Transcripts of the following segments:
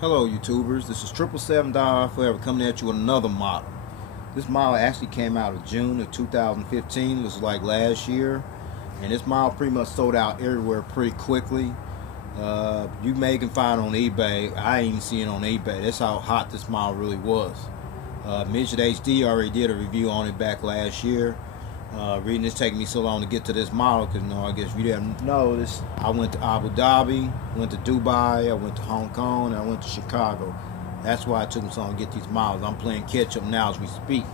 Hello YouTubers, this is 777 Forever coming at you with another model. This model actually came out of June of 2015, this was like last year, and this model pretty much sold out everywhere pretty quickly. You may can find it on eBay. I ain't even seen it on eBay. That's how hot this model really was. Midget HD already did a review on it back last year. Reading this taking me so long to get to this model because I guess if you didn't know this, I went to Abu Dhabi, went to Dubai, I went to Hong Kong, and I went to Chicago. That's why it took me so long to get these models. I'm playing catch up now as we speak.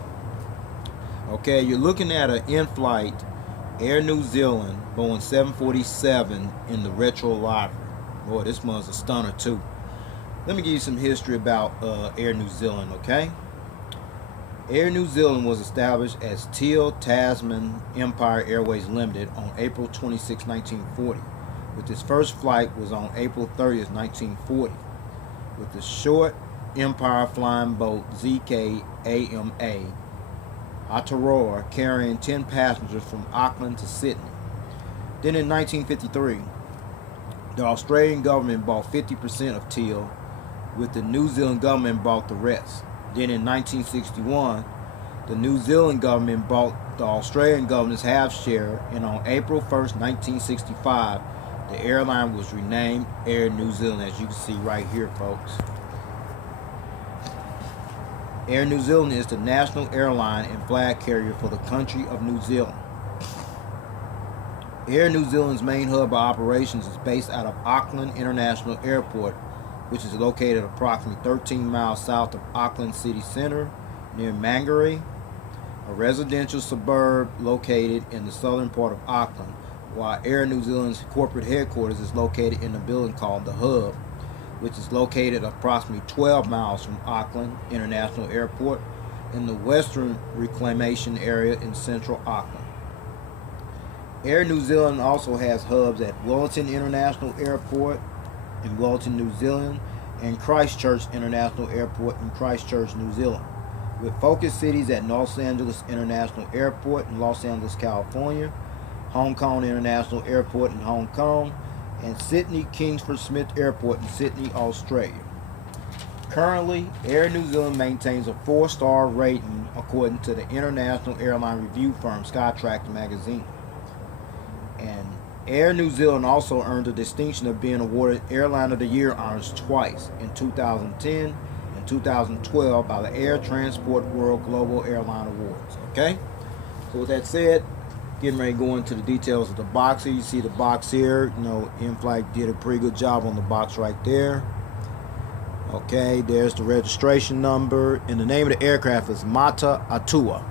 Okay, you're looking at an in-flight Air New Zealand Boeing 747 in the Retro Livery. Boy, this one's a stunner too. Let me give you some history about Air New Zealand, okay? Air New Zealand was established as Teal Tasman Empire Airways Limited on April 26, 1940, with its first flight was on April 30th, 1940, with the short Empire flying boat ZK-NBS Atua carrying 10 passengers from Auckland to Sydney. Then in 1953, the Australian government bought 50% of Teal, with the New Zealand government bought the rest. Then in 1961, the New Zealand government bought the Australian government's half share, and on April 1st, 1965, the airline was renamed Air New Zealand, as you can see right here, folks. Air New Zealand is the national airline and flag carrier for the country of New Zealand. Air New Zealand's main hub of operations is based out of Auckland International Airport, which is located approximately 13 miles south of Auckland City Centre, near Mangere, a residential suburb located in the southern part of Auckland, while Air New Zealand's corporate headquarters is located in a building called The Hub, which is located approximately 12 miles from Auckland International Airport in the western reclamation area in central Auckland. Air New Zealand also has hubs at Wellington International Airport in Wellington, New Zealand, and Christchurch International Airport in Christchurch, New Zealand, with focus cities at Los Angeles International Airport in Los Angeles, California, Hong Kong International Airport in Hong Kong, and Sydney Kingsford Smith Airport in Sydney, Australia. Currently, Air New Zealand maintains a 4-star rating according to the international airline review firm Skytrax magazine. And Air New Zealand also earned the distinction of being awarded Airline of the Year honors twice, in 2010 and 2012 by the Air Transport World Global Airline Awards. Okay? So with that said, getting ready to go into the details of the box here. You see the box here. Inflight did a pretty good job on the box right there. Okay, there's the registration number. And the name of the aircraft is Atua. Atua.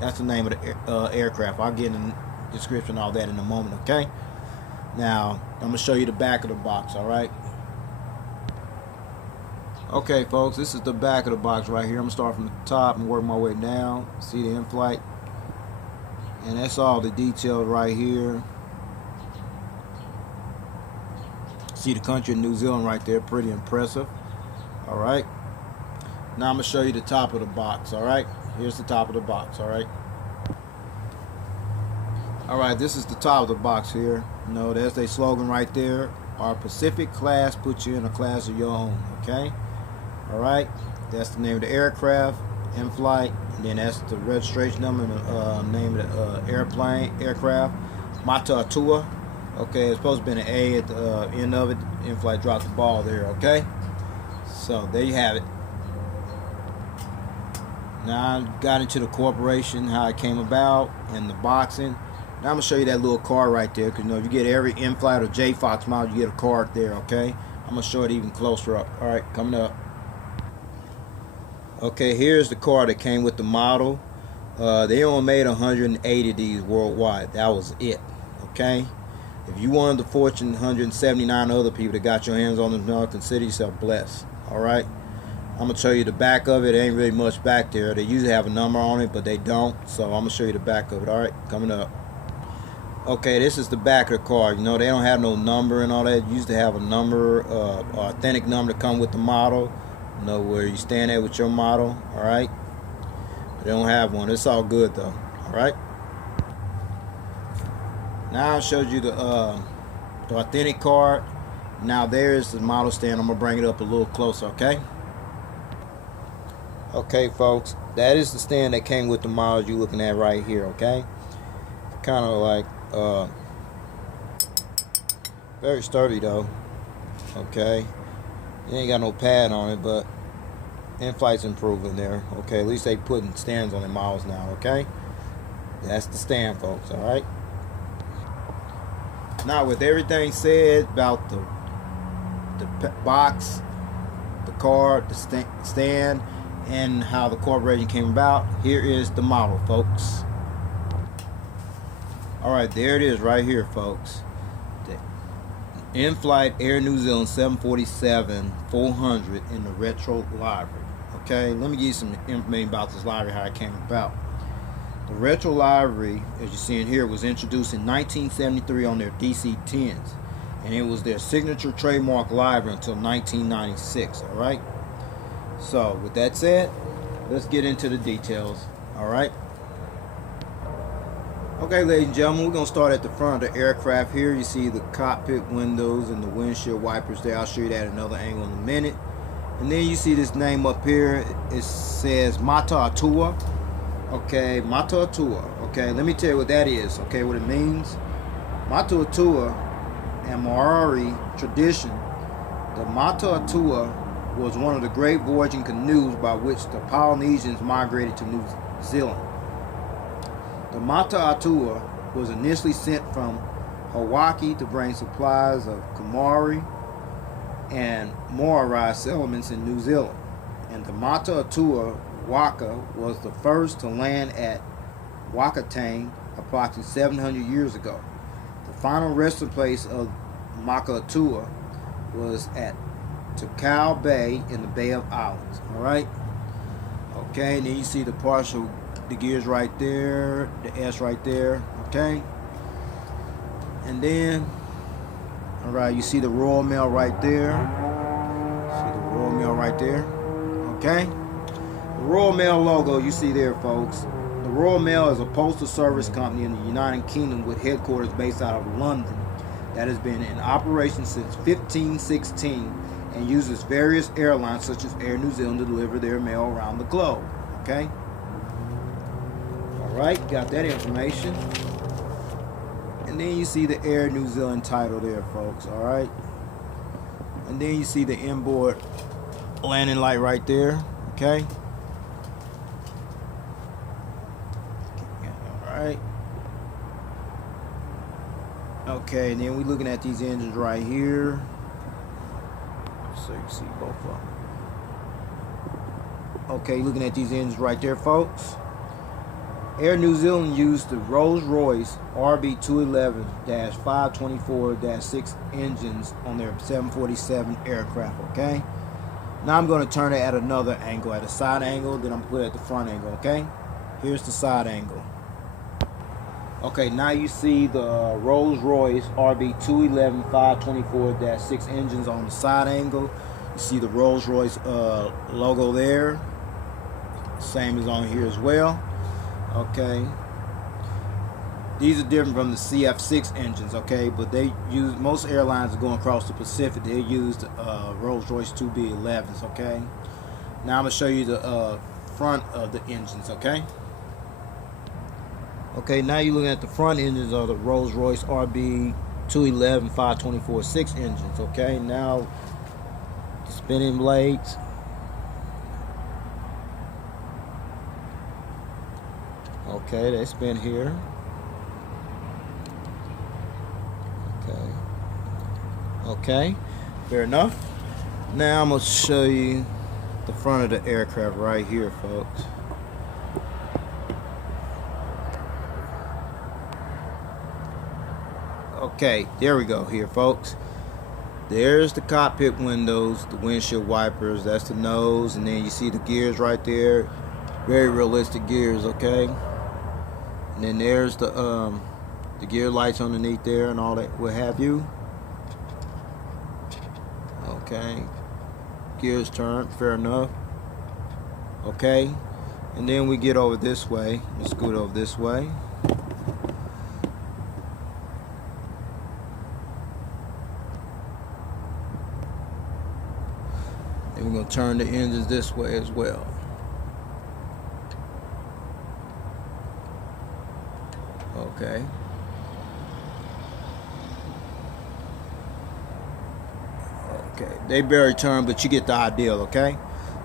That's the name of the aircraft. I'll get in description all that in a moment. Okay, now I'm gonna show you the back of the box. All right, okay folks, this is the back of the box right here. I'm gonna start from the top and work my way down. See the in-flight, and that's all the details right here. See the country of New Zealand right there, pretty impressive. All right, now I'm gonna show you the top of the box. All right, here's the top of the box. All right, alright, this is the top of the box here. There's their slogan right there. Our Pacific class puts you in a class of your own. Okay? Alright, that's the name of the aircraft, in-flight, and then that's the registration number and the name of the aircraft. Atua. Okay, it's supposed to be an A at the end of it. In-flight dropped the ball there. Okay? So, there you have it. Now, I got into the corporation, how it came about, and the boxing. Now I'm going to show you that little card right there, because you get every in-flight or J-Fox model, you get a card there, okay? I'm going to show it even closer up. Alright, coming up. Okay, here's the card that came with the model. They only made 180 of these worldwide. That was it, okay? If you wanted to fortune 179 other people that got your hands on them, consider yourself blessed, alright? I'm going to show you the back of it. There ain't really much back there. They usually have a number on it, but they don't. So I'm going to show you the back of it, alright? Coming up. Okay, this is the back of the card. They don't have no number and all that. You used to have a number, authentic number to come with the model. Where you stand at with your model. All right. They don't have one. It's all good though. All right. Now I showed you the authentic card. Now there's the model stand. I'm gonna bring it up a little closer, okay? Okay, folks, that is the stand that came with the models you're looking at right here, okay? Kind of like very sturdy though, okay? It ain't got no pad on it, but Inflight's improving there, okay? At least they putting stands on their models now, okay? That's the stand, folks, all right? Now, with everything said about the box, the car, the stand, and how the corporation came about, here is the model, folks. Alright, there it is right here, folks. The in-flight Air New Zealand 747-400 in the Retro Livery. Okay, let me give you some information about this livery, how it came about. The Retro Livery, as you see in here, was introduced in 1973 on their DC-10s. And it was their signature trademark livery until 1996, alright? So, with that said, let's get into the details, alright? Okay, ladies and gentlemen, we're going to start at the front of the aircraft here. You see the cockpit windows and the windshield wipers there. I'll show you that at another angle in a minute. And then you see this name up here. It says Atua. Okay, Atua. Okay, let me tell you what that is, okay, what it means. Atua and Maori tradition, the Atua was one of the Great Voyaging Canoes by which the Polynesians migrated to New Zealand. The Atua was initially sent from Hawaii to bring supplies of Kamari and Maori settlements in New Zealand. And the Atua Waka was the first to land at Wakatane approximately 700 years ago. The final resting place of Atua was at Takao Bay in the Bay of Islands. Alright? Okay, and then you see the partial, the gears right there, the S right there. Okay? And then, alright, you see the Royal Mail right there. See the Royal Mail right there. Okay? The Royal Mail logo you see there, folks. The Royal Mail is a postal service company in the United Kingdom with headquarters based out of London that has been in operation since 1516 and uses various airlines such as Air New Zealand to deliver their mail around the globe. Okay? Alright, got that information. And then you see the Air New Zealand title there, folks. Alright? And then you see the inboard landing light right there. Okay? Alright. Okay, and then we're looking at these engines right here. So you can see both of them. Okay, looking at these engines right there, folks. Air New Zealand used the Rolls-Royce RB211-524-6 engines on their 747 aircraft, okay? Now I'm going to turn it at another angle, at a side angle, then I'm going to put it at the front angle, okay? Here's the side angle. Okay, now you see the Rolls-Royce RB211-524-6 engines on the side angle. You see the Rolls-Royce logo there. Same as on here as well. Okay. These are different from the CF6 engines, okay? But they use, most airlines are going across the Pacific. They use the Rolls-Royce 2B11s, okay? Now I'm going to show you the front of the engines, okay? Okay, now you're looking at the front engines of the Rolls-Royce RB211-524-6 engines, okay? Now, the spinning blades. Okay, they spin here. Okay, fair enough. Now I'm going to show you the front of the aircraft right here, folks. Okay, there we go here, folks. There's the cockpit windows, the windshield wipers, that's the nose, and then you see the gears right there. Very realistic gears, okay? And then there's the gear lights underneath there and all that, what have you. Okay, gears turn, fair enough. Okay, and then we get over this way. Let's scoot over this way. And we're going to turn the engines this way as well. Okay. Okay, they barely turn, but you get the idea, okay?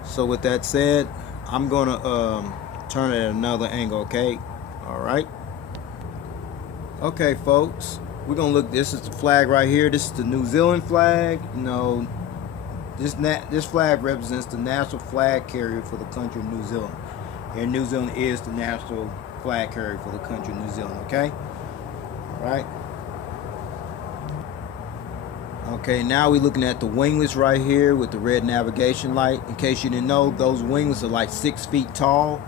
So with that said, I'm going to turn it at another angle, okay? All right. Okay, folks, we're going to look, this is the flag right here. This is the New Zealand flag. You know, this flag represents the national flag carrier for the country of New Zealand. And New Zealand is the national flag carrier for the country of New Zealand, okay? All right. Okay, now we're looking at the winglets right here with the red navigation light. In case you didn't know, those winglets are like 6 feet tall.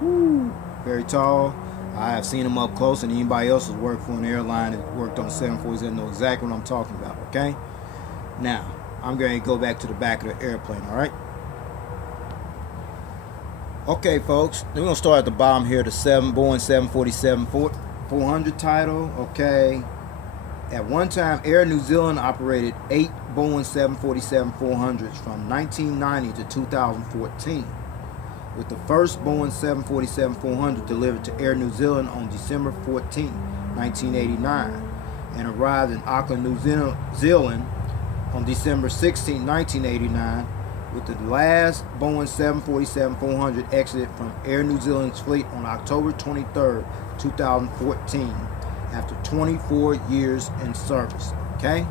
Woo, very tall. I have seen them up close, and anybody else who's worked for an airline that worked on 747 know exactly what I'm talking about, okay? Now, I'm going to go back to the back of the airplane, all right? Okay, folks, we're going to start at the bottom here, the Boeing 747-400 title, okay? At one time, Air New Zealand operated 8 Boeing 747-400s from 1990 to 2014, with the first Boeing 747-400 delivered to Air New Zealand on December 14, 1989, and arrived in Auckland, New Zealand on December 16, 1989, with the last Boeing 747-400 exited from Air New Zealand's fleet on October 23, 2014, after 24 years in service. Okay,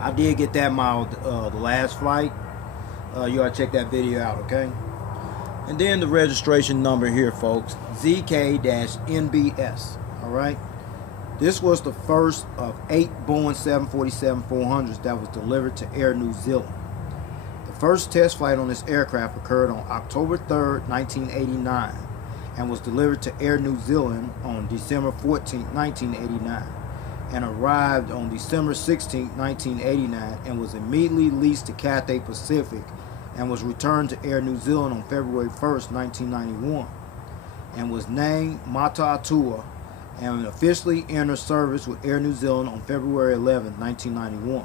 I did get that mile the last flight. You gotta check that video out, okay? And then the registration number here, folks, ZK-NBS. All right, this was the first of 8 Boeing 747-400s that was delivered to Air New Zealand. The first test flight on this aircraft occurred on October 3rd, 1989, and was delivered to Air New Zealand on December 14, 1989, and arrived on December 16, 1989, and was immediately leased to Cathay Pacific, and was returned to Air New Zealand on February 1st, 1991, and was named Atua, and officially entered service with Air New Zealand on February 11, 1991.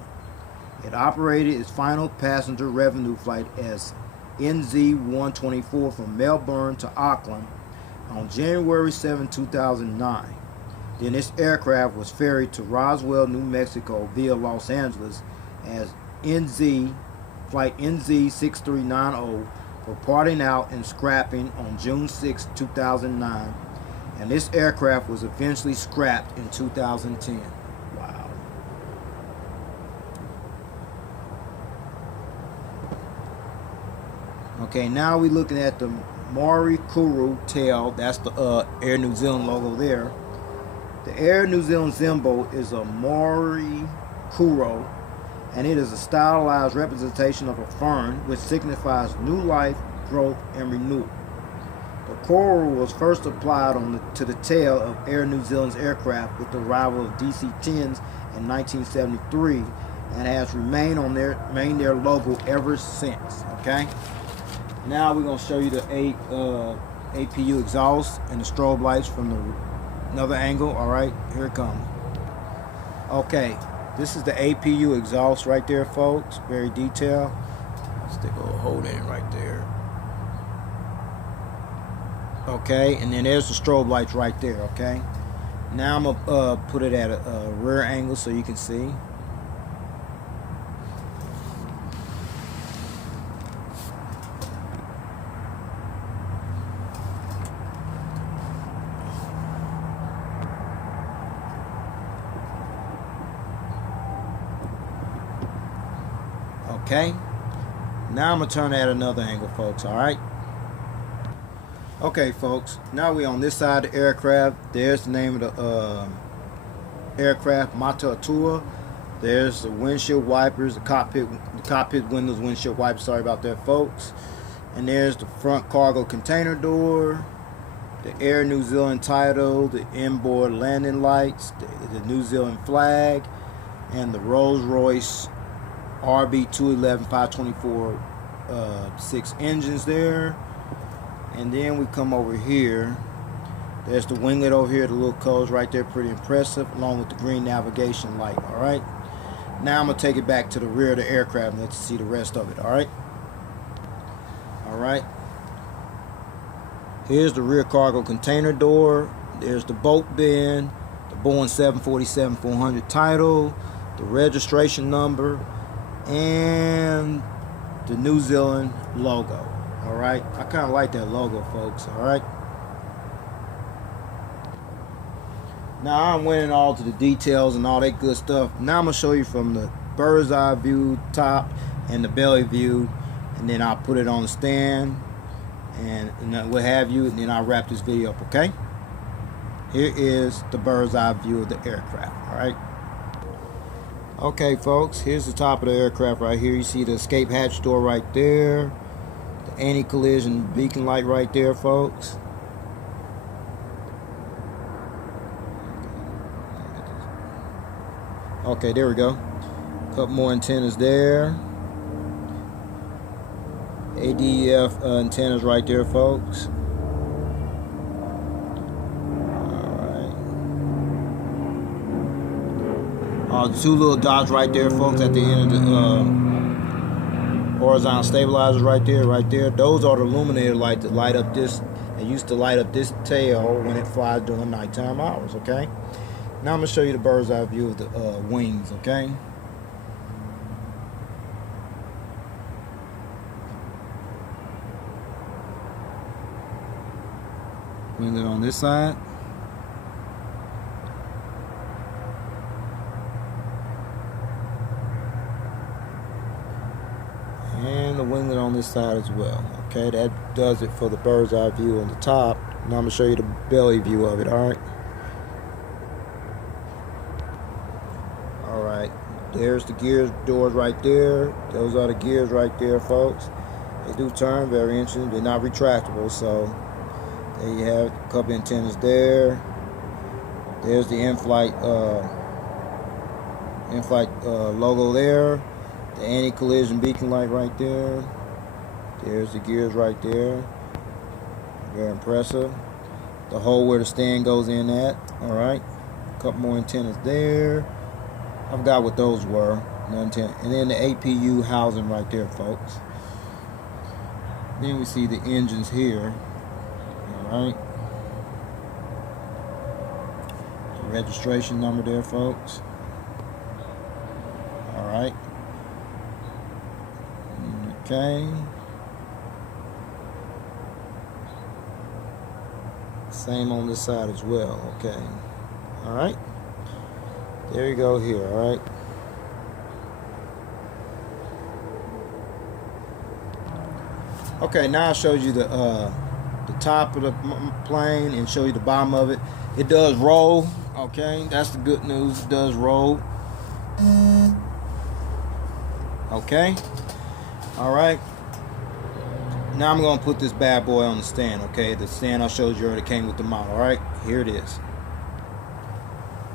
It operated its final passenger revenue flight as NZ124 from Melbourne to Auckland on January 7, 2009. Then this aircraft was ferried to Roswell, New Mexico via Los Angeles as Flight NZ6390 for parting out and scrapping on June 6, 2009. And this aircraft was eventually scrapped in 2010. Wow. Okay, now we're looking at the Maori Kuru tail. That's the Air New Zealand logo there. The Air New Zealand symbol is a Maori Kuru, and it is a stylized representation of a fern which signifies new life, growth, and renewal. The Kuru was first applied to the tail of Air New Zealand's aircraft with the arrival of DC-10s in 1973, and has remained their logo ever since. Okay. Now we're going to show you the APU exhaust and the strobe lights from another angle. All right, here it comes. Okay, this is the APU exhaust right there, folks. Very detailed. Stick a little hole in it right there. Okay, and then there's the strobe lights right there. Okay, now I'm gonna put it at a rear angle so you can see. Okay, now I'm gonna turn it at another angle, folks. All right. Okay, folks, now we're on this side of the aircraft. There's the name of the aircraft, Atua. There's the windshield wipers, the cockpit windows, windshield wipers. Sorry about that, folks. And there's the front cargo container door, the Air New Zealand title, the inboard landing lights, the New Zealand flag, and the Rolls-Royce RB211 524 6 engines there. And then we come over here. There's the winglet over here, the little colors right there, pretty impressive, along with the green navigation light. All right. Now I'm going to take it back to the rear of the aircraft and let you see the rest of it, alright? Alright. Here's the rear cargo container door. There's the boat bin, the Boeing 747-400 title, the registration number, and the New Zealand logo. Alright, I kind of like that logo, folks. Alright, now I went in all to the details and all that good stuff. Now I'm going to show you from the bird's eye view, top, and the belly view, and then I'll put it on the stand and what have you, and then I'll wrap this video up. Okay, here is the bird's eye view of the aircraft. Alright, okay folks, here's the top of the aircraft right here. You see the escape hatch door right there, the anti-collision beacon light right there, folks. Okay, there we go. Couple more antennas there. ADF antennas right there, folks. Alright. Two little dots right there, folks, at the end of the horizontal stabilizers right there, right there. Those are the illuminator lights that light up this. They used to light up this tail when it flies during nighttime hours. Okay. Now I'm going to show you the bird's eye view of the wings, okay? Winglet on this side. And the winglet on this side as well. Okay, that does it for the bird's eye view on the top. Now I'm going to show you the belly view of it, alright? Alright, there's the gears doors right there. Those are the gears right there, folks. They do turn, very interesting. They're not retractable, so there you have a couple antennas there. There's the Inflight logo there. The anti-collision beacon light right there. There's the gears right there. Very impressive. The hole where the stand goes in at. Alright, a couple more antennas there. I forgot what those were. And then the APU housing right there, folks. Then we see the engines here. Alright. The registration number there, folks. Alright. Okay. Same on this side as well. Okay. Alright. There you go here, alright. Okay, now I showed you the top of the plane and show you the bottom of it. It does roll, okay? That's the good news. It does roll. Okay. Alright. Now I'm going to put this bad boy on the stand, okay? The stand I showed you already came with the model, alright? Here it is.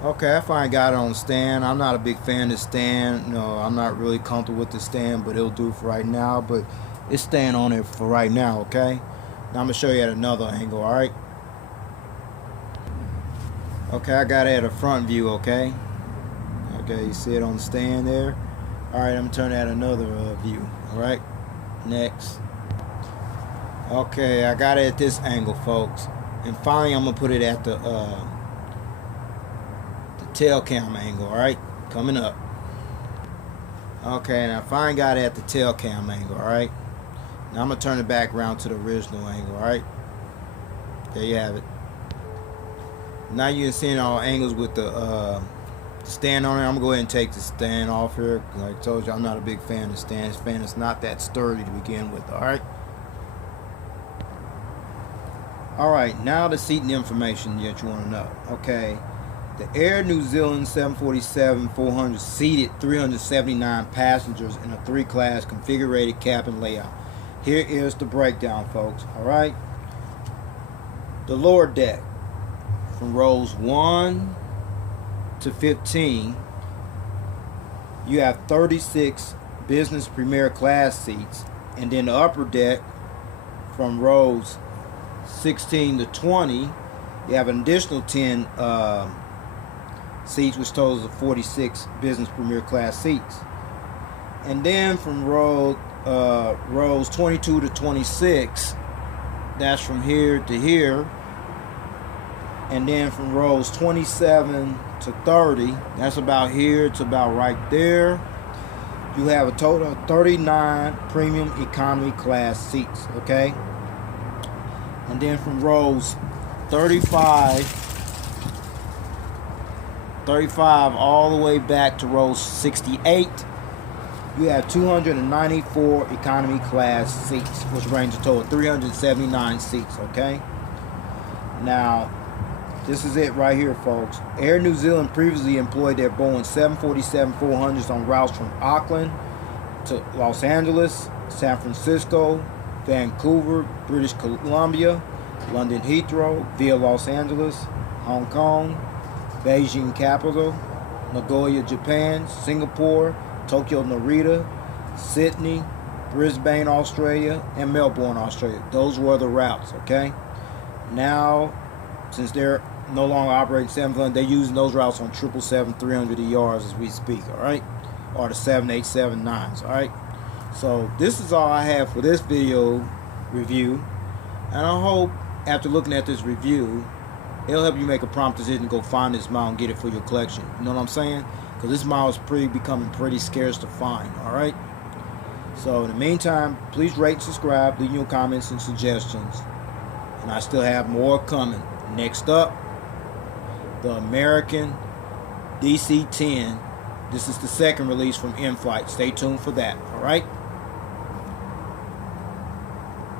Okay, I finally got it on the stand. I'm not a big fan of this stand. No, I'm not really comfortable with the stand, but it'll do for right now. But it's staying on it for right now, okay? Now I'm going to show you at another angle, alright? Okay, I got it at a front view, okay? Okay, you see it on the stand there? Alright, I'm going to turn it at another view, alright? Next. Okay, I got it at this angle, folks. And finally, I'm going to put it at the tail cam angle, alright? Coming up. Okay, and I finally got it at the tail cam angle, alright? Now I'm going to turn it back around to the original angle, alright? There you have it. Now you can see all angles with the stand on it. I'm going to go ahead and take the stand off here. Like I told you, I'm not a big fan of the stand. This fan is not that sturdy to begin with, alright? Alright, now the seating information that you want to know. Okay. The Air New Zealand 747-400 seated 379 passengers in a 3-class configured cabin layout. Here is the breakdown, folks. Alright. The lower deck from rows 1 to 15, you have 36 business premier class seats, and then the upper deck from rows 16 to 20, you have an additional 10 seats, which totals of 46 business premier class seats. And then from rows 22 to 26, that's from here to here. And then from rows 27 to 30, that's about here to about right there. You have a total of 39 premium economy class seats, okay? And then from rows 35 all the way back to row 68, you have 294 economy class seats, which brings a total of 379 seats, okay? Now, this is it right here, folks. Air New Zealand previously employed their Boeing 747-400s on routes from Auckland to Los Angeles, San Francisco, Vancouver, British Columbia, London Heathrow, via Los Angeles, Hong Kong, Beijing Capital, Nagoya, Japan, Singapore, Tokyo, Narita, Sydney, Brisbane, Australia, and Melbourne, Australia. Those were the routes, okay? Now, since they're no longer operating 747, they're using those routes on 777-300ERs as we speak, all right? Or the 7879s, all right? So this is all I have for this video review, and I hope after looking at this review, it'll help you make a prompt decision to go find this model and get it for your collection. You know what I'm saying? Because this model is becoming pretty scarce to find, all right? So in the meantime, please rate and subscribe, leave your comments and suggestions, and I still have more coming. Next up, the American DC-10. This is the second release from Inflight. Stay tuned for that, all right?